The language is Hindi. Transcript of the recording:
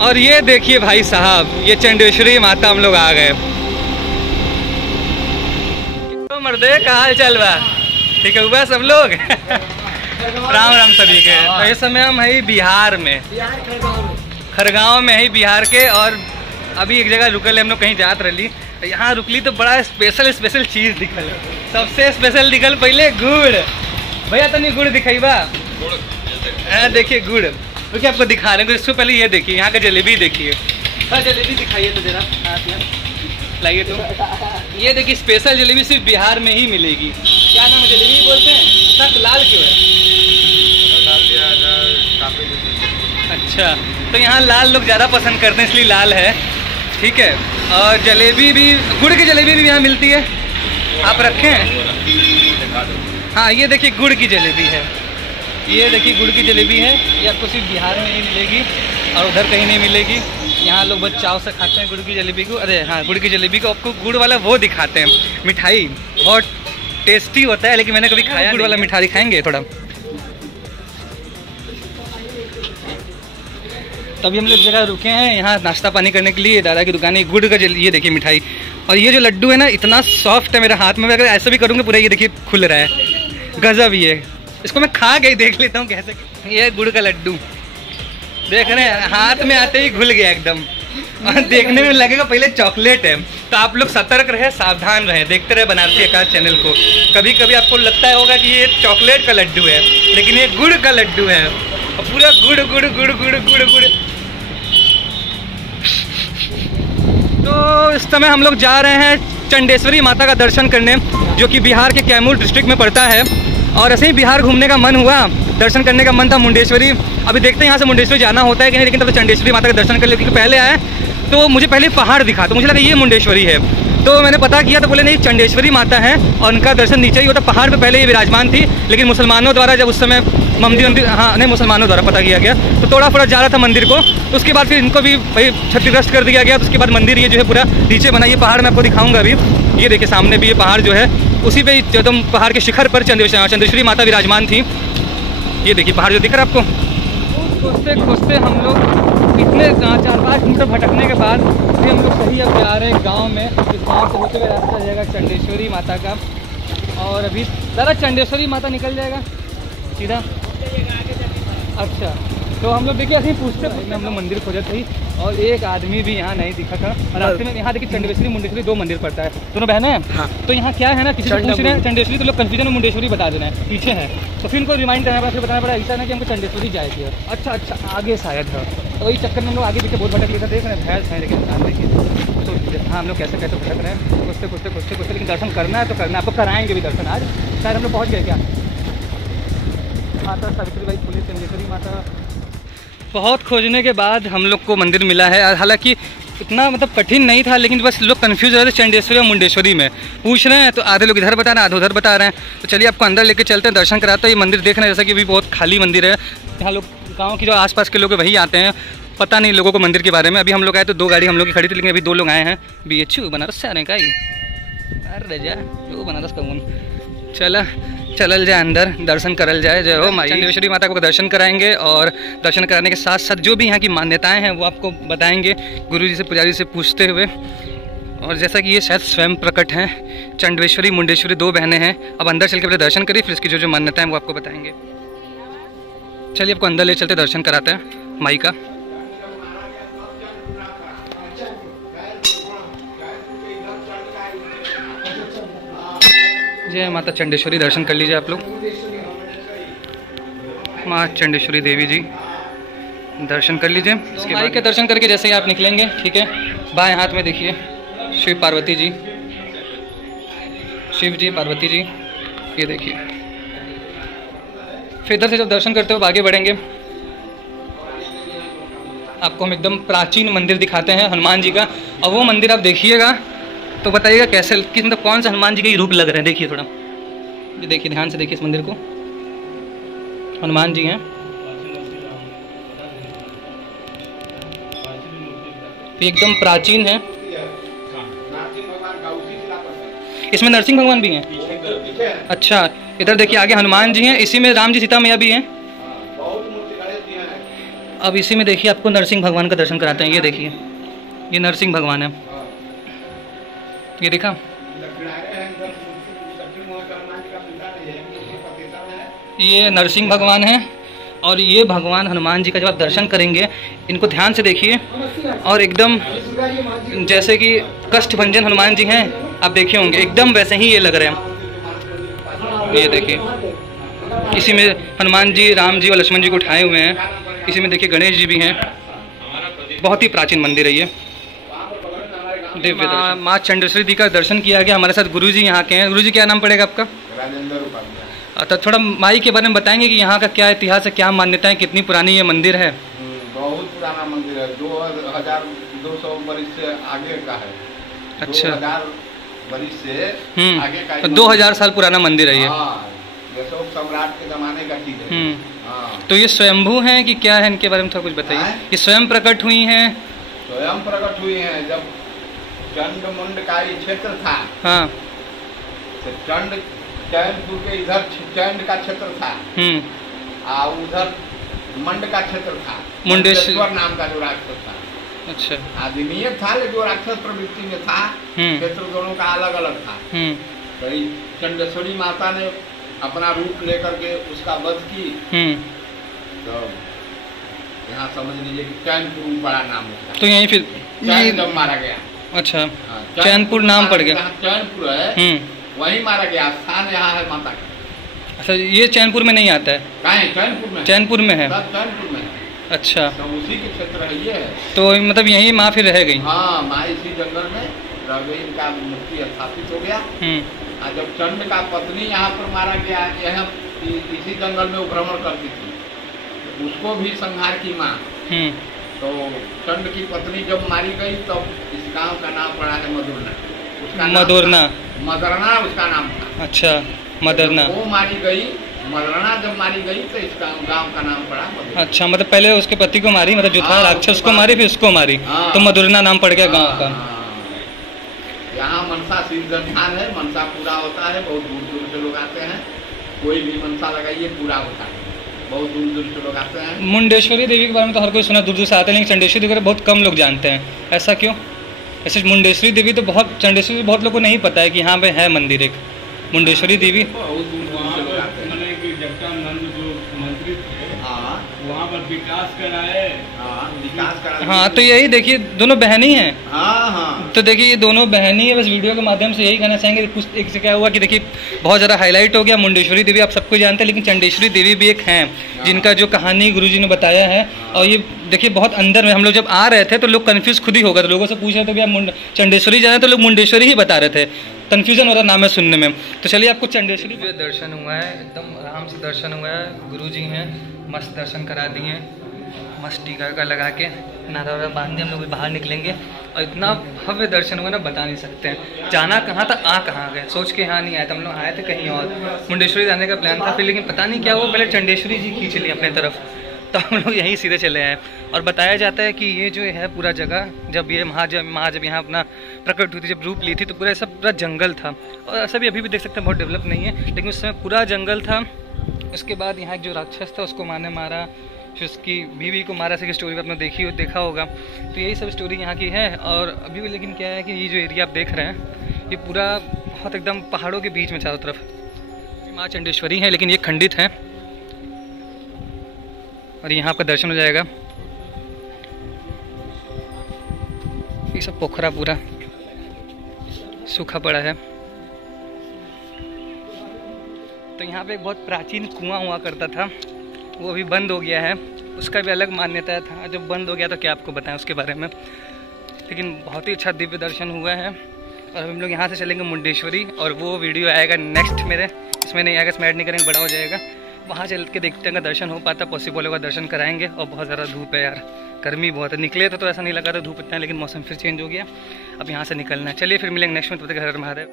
और ये देखिए भाई साहब, ये चंडेश्वरी माता हम लोग आ गए। तो मर्दे का हाल चल बा, ठीक है हुआ सब लोग। राम राम सभी के। तो इस समय हम है बिहार में, खरगांव में है बिहार के। और अभी एक जगह रुकल है, हम लोग कहीं जात रही, यहाँ रुकली तो बड़ा स्पेशल चीज़ दिखल। सबसे स्पेशल दिखल पहले गुड़। भैया तनी गुड़ दिखाइबा। देखिए गुड़, क्योंकि आपको दिखा रहे हैं। इससे पहले ये देखिए, यहाँ का जलेबी देखिए। हाँ जलेबी दिखाइए तो जरा, हाथ में लाइए। तो ये देखिए स्पेशल जलेबी सिर्फ बिहार में ही मिलेगी। क्या नाम है, जलेबी बोलते हैं? इतना लाल क्यों है? अच्छा, तो यहाँ लाल लोग ज़्यादा पसंद करते हैं इसलिए लाल है, ठीक है। और जलेबी भी, गुड़ की जलेबी भी यहाँ मिलती है, आप रखें। हाँ ये देखिए गुड़ की जलेबी है, ये देखिए गुड़ की जलेबी है। ये आपको सिर्फ बिहार में ही मिलेगी और उधर कहीं नहीं मिलेगी। यहाँ लोग बहुत चाव से खाते हैं गुड़ की जलेबी को। अरे हाँ, गुड़ की जलेबी को आपको गुड़ वाला वो दिखाते हैं, मिठाई बहुत टेस्टी होता है, लेकिन मैंने कभी खाया। गुड़ वाला मिठाई खाएंगे थोड़ा। तभी हम लोग जगह रुके हैं यहाँ नाश्ता पानी करने के लिए। दादा की दुकान है, गुड़ का ये देखिए मिठाई। और ये जो लड्डू है ना, इतना सॉफ्ट है मेरे हाथ में। अगर ऐसा भी करूँगा पूरा, ये देखिए खुल रहा है, गजब। ये इसको मैं खा के ही देख लेता हूँ कैसे। ये गुड़ का लड्डू देख रहे हैं, हाथ में आते ही घुल गया एकदम। और देखने में लगेगा पहले चॉकलेट है। तो आप लोग सतर्क रहे, सावधान रहे, देखते रहे बनारसी आकाश चैनल को। कभी कभी आपको लगता होगा कि ये चॉकलेट का लड्डू है, लेकिन ये गुड़ का लड्डू है। और पूरा गुड़ गुड़ गुड़ गुड़ गुड़ गुड़। तो इस समय हम लोग जा रहे हैं चंडेश्वरी माता का दर्शन करने, जो कि बिहार के कैमूर डिस्ट्रिक्ट में पड़ता है। और ऐसे ही बिहार घूमने का मन हुआ, दर्शन करने का मन था मुंडेश्वरी। अभी देखते हैं यहाँ से मुंडेश्वरी जाना होता है कि नहीं, लेकिन तब तो चंडेश्वरी माता का दर्शन कर ले। क्योंकि पहले आए तो मुझे पहले पहाड़ दिखा, तो मुझे लगा ये मुंडेश्वरी है। तो मैंने पता किया तो बोले नहीं, चंडेश्वरी माता है और उनका दर्शन नीचे ही होता। पहाड़ पे पहले ये विराजमान थी, लेकिन मुसलमानों द्वारा जब उस समय मंदिर, हाँ नहीं, मुसलमानों द्वारा पता किया गया, तो थोड़ा थोड़ा जा रहा था मंदिर को। तो उसके बाद फिर इनको भी भाई क्षतिग्रस्त कर दिया गया। तो उसके बाद मंदिर ये जो है पूरा नीचे बना। ये पहाड़ मैं आपको दिखाऊंगा अभी। ये देखिए सामने भी ये पहाड़ जो है, उसी पे एकदम पहाड़ के शिखर पर चंडेश्वरी माता विराजमान थी। ये देखिए पहाड़ जो दिख रहा है आपको। खोजते खोजते हम लोग इतने 4-5 किलोमीटर भटकने के बाद फिर हम लोग सही अब जा रहे हैं गाँव में। इस गाँव से होते हुए रास्ता जाएगा चंडेश्वरी माता का। और अभी ज़रा चंडेश्वरी माता निकल जाएगा सीधा। अच्छा, तो हम लोग देखिए ऐसे ही पूछते में हम लोग मंदिर खोजे थे और एक आदमी भी यहाँ नहीं दिखा था। रास्ते में यहाँ देखिए चंडेश्वरी मुंडेश्वरी 2 मंदिर पड़ता है, दोनों बहनें हैं। हाँ। तो यहाँ क्या है ना, किसी से पूछ रहे हैं चंडेश्वरी तो लोग कंफ्यूजन में मुंडेश्वरी बता देना है, पीछे है। तो फिर इनको रिमाइंड करना पड़ा, फिर बताना पड़ा ऐसा ना कि हमको चंडेश्वरी जाएगी। अच्छा आगे शायद है। तो वही चक्कर में हम लोग आगे पीछे बहुत भटक लिया था। देख रहे हैं भैंस है, लेकिन देखिए तो हाँ हम लोग कैसे भटक रहे हैं, कुछ लेकिन दर्शन करना है तो करना है। आपको कराएंगे भी दर्शन आज। शायद हम लोग पहुँच गए क्या? माता सावित्रीबाई फुले चंडेश्वरी माता। बहुत खोजने के बाद हम लोग को मंदिर मिला है। हालांकि इतना मतलब कठिन नहीं था, लेकिन बस लोग कंफ्यूज हो रहे थे चंडेश्वरी और मुंडेश्वरी में पूछ रहे हैं। तो आधे लोग इधर बता रहे हैं, आधे उधर बता रहे हैं। तो चलिए आपको अंदर लेके चलते हैं, दर्शन कराते हैं। ये मंदिर देख रहे हैं जैसा कि अभी बहुत खाली मंदिर है। यहाँ लोग गाँव की जो आसपास के लोग वही आते हैं, पता नहीं लोगों को मंदिर के बारे में। अभी हम लोग आए तो 2 गाड़ी हम लोग की खड़ी थी, लेकिन अभी 2 लोग आए हैं। BHU बनारस से आ रहे हैं का? अरे जा वो बनारस का उन चलल जाए अंदर, दर्शन करल जाए। जय हो माई चंडेश्वरी माता को दर्शन कराएंगे। और दर्शन कराने के साथ साथ जो भी यहाँ की मान्यताएं हैं वो आपको बताएंगे गुरुजी से, पुजारी से पूछते हुए। और जैसा कि ये शायद स्वयं प्रकट हैं, चंडेश्वरी मुंडेश्वरी 2 बहनें हैं। अब अंदर चल के पहले दर्शन करिए, फिर इसकी जो मान्यताएं हैं वो आपको बताएंगे। चलिए आपको अंदर ले चलते दर्शन कराते हैं माई का। जय माता चंडेश्वरी, दर्शन कर लीजिए आप लोग। माँ चंडेश्वरी देवी जी दर्शन कर लीजिए। इसके माई के दर्शन करके जैसे ही आप निकलेंगे, ठीक है, बाएं हाथ में देखिए शिव पार्वती जी, शिव जी पार्वती जी, ये देखिए। फिर इधर से जब दर्शन करते हुए आगे बढ़ेंगे, आपको हम एकदम प्राचीन मंदिर दिखाते हैं हनुमान जी का। और वो मंदिर आप देखिएगा तो बताइएगा कैसे, किस मतलब कौन सा हनुमान जी के रूप लग रहे हैं। देखिए थोड़ा, ये देखिए ध्यान से देखिए इस मंदिर को। हनुमान जी हैं, ये एकदम प्राचीन है। इसमें नरसिंह भगवान भी हैं। अच्छा, इधर देखिए आगे हनुमान जी हैं, इसी में राम जी सीता मैया भी हैं। अब इसी में देखिए आपको नरसिंह भगवान का दर्शन कराते हैं। ये देखिए, ये नरसिंह भगवान है, ये देखा। ये नरसिंह भगवान है और ये भगवान हनुमान जी का जब आप दर्शन करेंगे, इनको ध्यान से देखिए और एकदम जैसे कि कष्टभंजन हनुमान जी हैं, आप देखे होंगे एकदम वैसे ही ये लग रहे हैं। ये देखिए, इसी में हनुमान जी, राम जी और लक्ष्मण जी को उठाए हुए हैं। इसी में देखिए गणेश जी भी हैं। बहुत ही प्राचीन मंदिर है ये, दिव्य दर्शन। माँ चंडेश्वरी जी का दर्शन किया गया। हमारे साथ गुरुजी यहाँ के हैं। गुरुजी क्या नाम पड़ेगा आपका? तो थोड़ा माई के बारे में बताएंगे कि यहाँ का क्या इतिहास है, क्या मान्यता है, कितनी पुरानी ये मंदिर है? बहुत पुराना मंदिर है, 2200 वर्ष से आगे का है। अच्छा, 2000 वर्ष से आगे का। तो 2000 साल पुराना मंदिर है ये। अशोक सम्राट के जमाने का चीज है। तो ये स्वयंभू हैं कि क्या है, इनके बारे में थोड़ा कुछ बताइए। ये स्वयं प्रकट हुई हैं? स्वयं प्रकट हुई हैं। जब चंड मुंड का ये क्षेत्र था, हाँ, तो चंड चैनपुर के इधर चंड का क्षेत्र था, उधर मंड का क्षेत्र था, मुंडेश्वर नाम का जो राक्षस था। अच्छा, आदमीय था लेकिन जो राक्षस प्रवृत्ति में था, क्षेत्र दोनों का अलग अलग था। तो चंडेश्वरी माता ने अपना रूप लेकर के उसका वध की। तो यहाँ समझ लीजिए कि चैनपुर बड़ा नाम है। तो यहीं फिर जब मारा गया। अच्छा, चैनपुर नाम पड़ गया। चैनपुर है, वही मारा गया। स्थान यहाँ है माता का। अच्छा, ये चैनपुर में नहीं आता है? कहाँ? चैनपुर में। चैनपुर में है? चैनपुर में है। अच्छा, तो उसी के क्षेत्र है ये है। तो मतलब यही माँ फिर रह गई? हाँ, माँ इसी जंगल में रह गई, इनका मूर्ति स्थापित हो गया। और जब चंड का पत्नी यहाँ पर मारा गया, यह इसी जंगल में वो भ्रमण करती थी, उसको भी संहार की माँ। तो चंड की पत्नी जब मारी गई तब इस गांव का नाम पड़ा है मधुरना। मदरना उसका नाम था। अच्छा, मदरना। वो मारी गई, मदरना जब मारी गई तो इस गांव का नाम पड़ा मदुरना। अच्छा, मतलब पहले उसके पति को मारी, मतलब जो था राक्षस को मारी, फिर उसको मारी, तो मदुरना नाम पड़ गया गांव का। यहाँ मनसा सिद्ध स्थान है, मनसा पूरा होता है। बहुत दूर दूर से लोग आते हैं, कोई भी मनसा लगाइए पूरा होता है। बहुत दूर दूर से लोग आते हैं। मुंडेश्वरी देवी के बारे में तो हर कोई सुना, दूर दूर से आते हैं, लेकिन चंडेश्वरी देवी बहुत कम लोग जानते हैं। ऐसा क्यों? ऐसे मुंडेश्वरी देवी तो बहुत, चंडेश्वरी बहुत लोगों को नहीं पता है कि यहाँ पे है मंदिर एक मुंडेश्वरी देवी। वहाँ पर विकास कराए। हाँ, तो यही देखिए दोनों बहनी हैं। हाँ। तो देखिए ये दोनों बहनी है। बस वीडियो के माध्यम से यही कहना चाहेंगे। कुछ एक से क्या हुआ कि देखिए बहुत ज़्यादा हाईलाइट हो गया। मुंडेश्वरी देवी आप सबको जानते हैं, लेकिन चंडेश्वरी देवी भी एक हैं जिनका जो कहानी गुरुजी ने बताया है। और ये देखिए बहुत अंदर में, हम लोग जब आ रहे थे तो लोग कन्फ्यूज खुद ही हो गए थे। लोगों से पूछ रहे थे कि आप चंडेश्वरी जा रहे हैं, तो लोग मुंडेश्वरी ही बता रहे थे। कन्फ्यूजन हो रहा नाम है सुनने में। तो चलिए आपको चंडेश्वरी जो दर्शन हुआ है, एकदम आराम से दर्शन हुआ है। गुरुजी हैं, मस्त दर्शन करा दिए, मस्त टीका का लगा के नारा वारा बांध हम लोग भी बाहर निकलेंगे। और इतना भव्य दर्शन हुआ ना, बता नहीं सकते हैं। जाना कहाँ था, कहाँ गए, सोच के यहाँ नहीं आए थे। हम लोग आए थे कहीं और, मुंडेश्वरी जाने का प्लान था फिर, लेकिन पता नहीं क्या हुआ, पहले चंडेश्वरी जी खींच ली अपने तरफ, तो हम लोग यहीं सीधे चले आए। और बताया जाता है कि ये जो है पूरा जगह, जब ये माँ जब यहाँ अपना प्रकट हुई थी, जब रूप ली थी, तो पूरा ऐसा पूरा जंगल था। और ऐसा भी अभी भी देख सकते हैं, बहुत डेवलप नहीं है, लेकिन उस समय पूरा जंगल था। उसके बाद यहाँ जो राक्षस था उसको मारा, फिर उसकी बीवी को मारा। ऐसी स्टोरी आपने देखा होगा। तो यही सब स्टोरी यहाँ की है। और अभी भी लेकिन क्या है कि ये जो एरिया आप देख रहे हैं, ये पूरा बहुत एकदम पहाड़ों के बीच में चारों तरफ। माँ चंडेश्वरी है, लेकिन ये खंडित है। और यहाँ आपका दर्शन हो जाएगा। ये सब पोखरा पूरा सूखा पड़ा है। तो यहाँ पे एक बहुत प्राचीन कुआं हुआ करता था, वो अभी बंद हो गया है। उसका भी अलग मान्यता था। जब बंद हो गया तो क्या आपको बताएं उसके बारे में। लेकिन बहुत ही अच्छा दिव्य दर्शन हुआ है। और हम लोग यहाँ से चलेंगे मुंडेश्वरी, और वो वीडियो आएगा नेक्स्ट मेरे, इसमें नहीं आएगा, इसमें ऐड नहीं करेंगे, बड़ा हो जाएगा। वहाँ चल के देखते हैं दर्शन हो पाता, पॉसिबल होगा, दर्शन कराएंगे। और बहुत ज़्यादा धूप है यार, गर्मी बहुत है। निकले तो ऐसा नहीं लगा था धूप इतना, लेकिन मौसम फिर चेंज हो गया। अब यहाँ से निकलना है। चलिए फिर मिलेंगे नेक्स्ट में, तब तक हर हर महादेव।